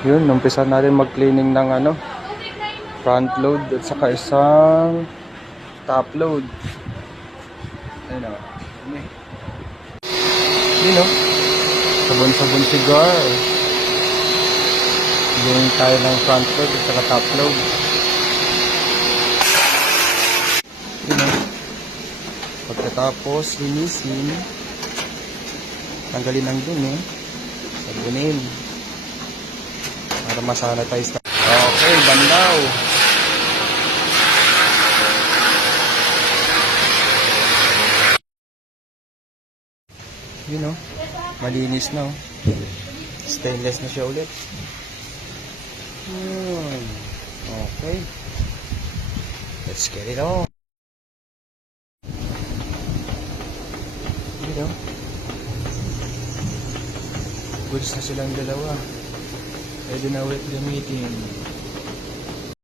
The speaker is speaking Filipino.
Yun, umpisa natin mag-cleaning ng ano, front load at saka isang top load. Ayun o. Yun o. Sabon-sabon cigar. Yung tayo ng front load at saka top load. Yun o. Pagkatapos, linisin. Tanggalin ang dumi. Sabunin. Para masanitize na. Okay, bandaw. Yun o. Malinis na o. Stainless na siya ulit. Okay. Let's get it on. Yun o. Goods na silang dalawa. Pwede na ulit gamitin.